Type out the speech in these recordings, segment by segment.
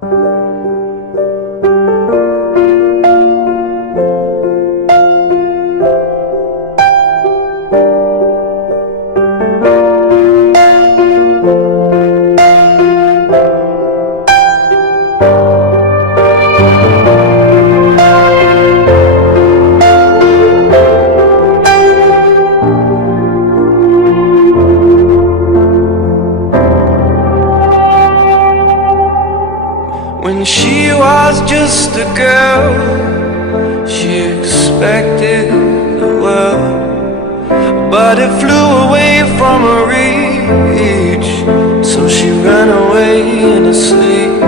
When she was just a girl, she expected the world, but it flew away from her reach. So she ran away in her sleep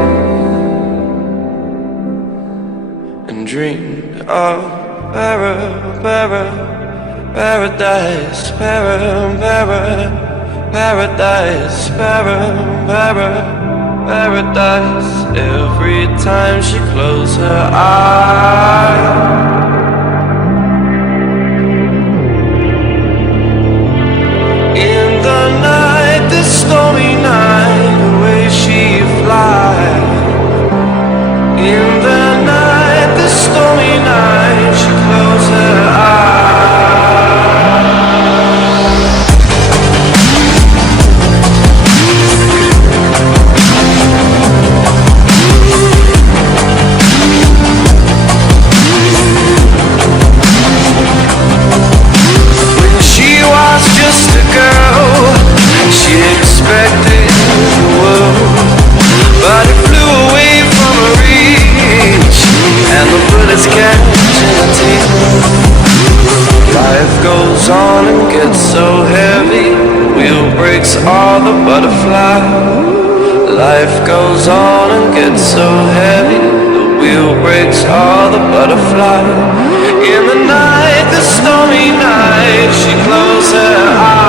and dreamed of paradise, paradise, paradise. Every time she closed her eyes, in the night, the stormy night, away she flies. In the night, the stormy night, she closed her eyes. Life goes on and gets so heavy, the wheel breaks all the butterfly. Life goes on and gets so heavy, the wheel breaks all the butterfly. In the night, the stormy night, she closed her eyes.